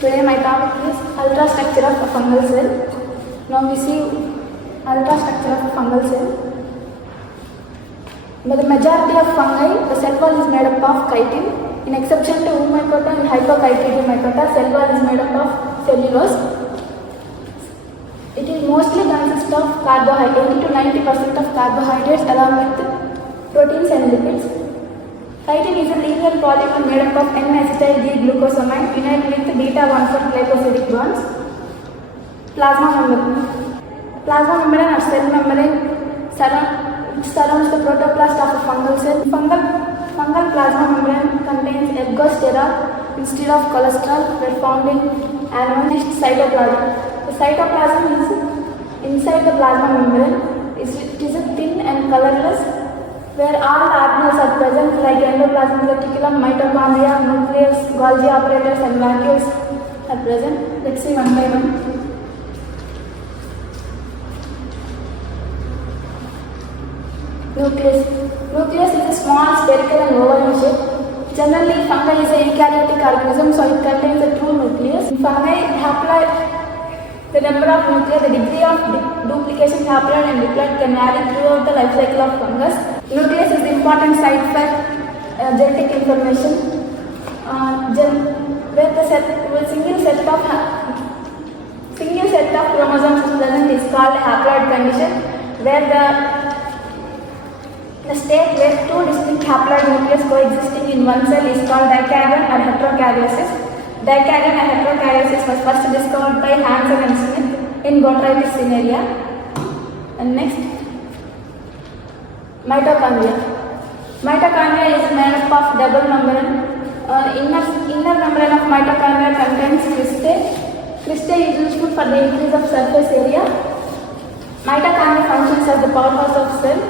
Today my topic is ultrastructure of a fungal cell. Now we see ultrastructure of a fungal cell. By the majority of fungi, the cell wall is made up of chitin. In exception to Mycota and hypochitin Mycota, cell wall is made up of cellulose. It is mostly consists of carbohydrates, 80 to 90% of carbohydrates along with proteins and lipids. Chitin is a linear polymer made up of N-acetyl D-glucosamine united with beta-1,4 glycosidic bonds. Plasma membrane. Plasma membrane or cell membrane surrounds the protoplast of a fungal cell. Fungal plasma membrane contains ergosterol instead of cholesterol that found in animal cytoplasm. The cytoplasm is inside the plasma membrane. It is a thin and colorless, where all organelles are present like endoplasmic reticulum, mitochondria, nucleus, Golgi apparatus and vacuoles are present. Let's see one by one. Nucleus. Nucleus is a small spherical and oval in shape. Generally, fungi is a eukaryotic organism, so it contains a true nucleus. In fungi, haploid, the number of nuclei, the degree of duplication haploid and diploid can vary throughout the life cycle of fungus. Nucleus is the important site for genetic information. Where the single set of chromosomes is present is called a haploid condition, where the state where two distinct haploid nucleus coexisting in one cell is called dikaryon or heterokaryosis. Dikaryon or heterokaryosis was first discovered by Hansen and Smith in botrytis cinerea. And next, mitochondria. Mitochondria is made up of double membrane. Inner membrane of mitochondria contains cristae. Cristae is useful for the increase of surface area. Mitochondria functions as the powerhouse of cell.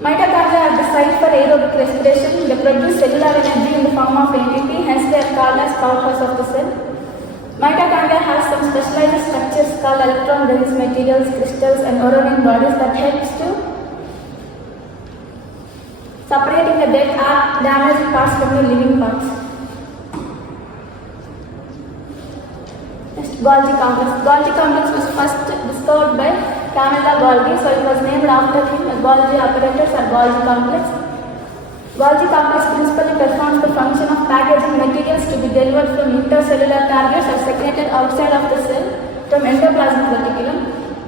Mitochondria are the site for aerobic respiration. They produce cellular energy in the form of ATP, hence they are called as powerhouse of the cell. Mitochondria have some specialized structures called electron-dense materials, crystals and orrorin bodies that helps to separating the dead or damaged parts from the living parts. Next, Golgi complex. Golgi complex was first discovered by Camilla Golgi, so it was named after him. Golgi apparatus or Golgi complex. Golgi complex principally performs the function of packaging materials to be delivered from intercellular targets or secreted outside of the cell from endoplasmic reticulum.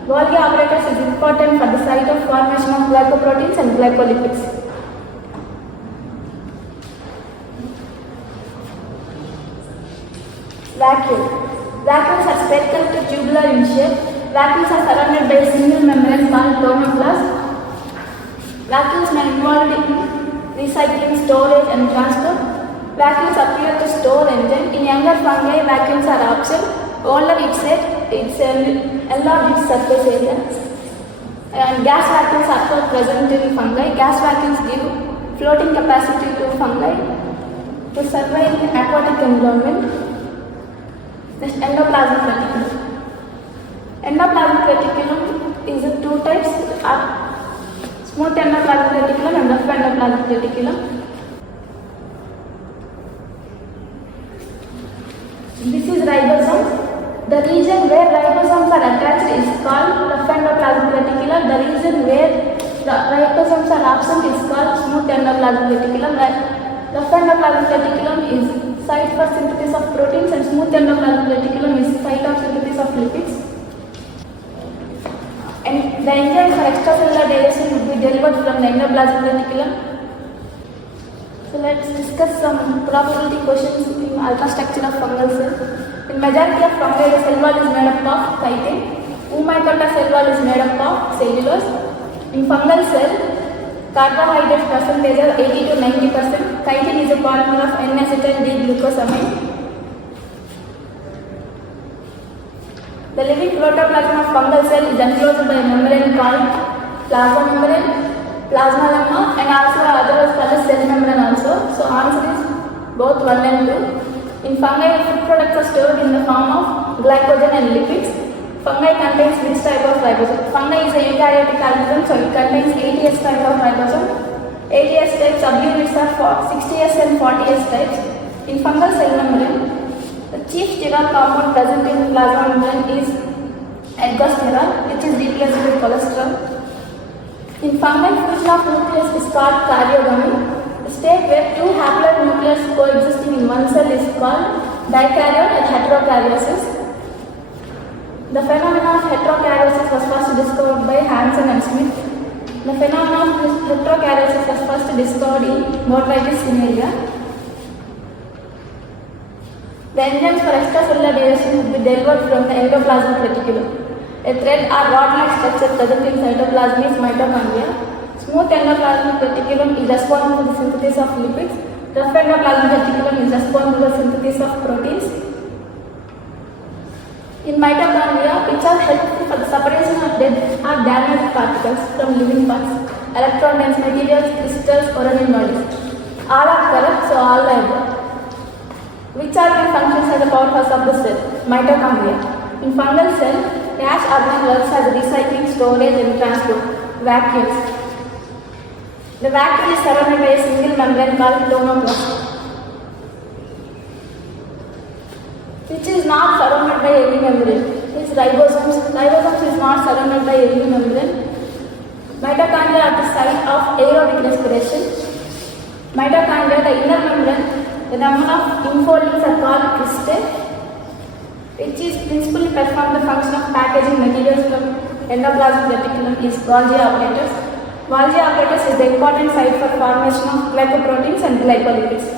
Golgi apparatus is important for the site of formation of glycoproteins and glycolipids. Vacuole. Vacuoles are spherical to tubular in shape. Vacuoles are surrounded by a single membrane called tonoplast. Vacuoles may involve in recycling, storage and transport. Vacuoles appear to store enzyme. In younger fungi, vacuoles are absent. Older it's enlarged its surface area. And gas vacuoles are also present in fungi. Gas vacuoles give floating capacity to fungi to survive in aquatic environment. Next, endoplasmic reticulum. Endoplasmic reticulum is two types: smooth endoplasmic reticulum and rough endoplasmic reticulum. This is ribosomes. The region where ribosomes are attached is called rough endoplasmic reticulum. The region where the ribosomes are absent is called smooth endoplasmic reticulum. Rough endoplasmic reticulum is site for synthesis of proteins and smooth endoplasmic reticulum is site of synthesis of lipids. And the enzyme for extracellular digestion would be delivered from the endoplasmic reticulum. So let's discuss some probability questions in ultrastructure of fungal cell. In majority of fungi, the cell wall is made up of chitin. Mycota cell wall is made up of cellulose. In fungal cell, carbohydrate percentage are 80 to 90%. Chitin is a polymer of N-acetyl D-glucosamine. The living protoplasm of fungal cell is enclosed by a membrane called plasma membrane, plasma lemma, and also otherwise called as cell membrane also. So answer is both 1 and 2. In fungi, food products are stored in the form of glycogen and lipids. Fungi contains which type of ribosome? Fungi is a eukaryotic organism, so it contains 80S type of ribosome. 80S types, subunits are 60S and 40S types. In fungal cell membrane, The chief sterol compound present in plasma membrane is ergosterol, which is replaced with cholesterol. In fungi, fusion of nucleus is called karyogamy. The state where two haploid nucleus coexisting in one cell is called dikaryote and heterokaryosis. The phenomenon of heterokaryosis was first discovered by Hansen and Smith. The phenomenon of heterokaryosis was first discovered in botrytis cinerea. The enzymes for extracellular digestion would be delivered from the endoplasmic reticulum. A thread or rod-like structure present in cytoplasm is mitochondria. Smooth endoplasmic reticulum is responsible for the synthesis of lipids. Rough endoplasmic reticulum is responsible for the synthesis of proteins. In mitochondria, which are helpful for the separation of dead or damaged particles from living parts, electron-dense materials, crystals, organelle bodies. All are correct, so all are above. Which organ functions as a powerhouse of the cell? Mitochondria. In fungal cell, Ash organ works as recycling, storage and transport. Vacuoles. The vacuole is surrounded by a single membrane called chloroplast, which is not surrounded by any membrane. Is ribosomes. Ribosomes is not surrounded by any membrane. Mitochondria are the site of aerobic respiration. Mitochondria, the inner membrane, the number of infoldings are called cristae, which is principally perform the function of packaging materials from endoplasmic reticulum is Golgi apparatus. Golgi apparatus is the important site for formation of glycoproteins and glycolipids.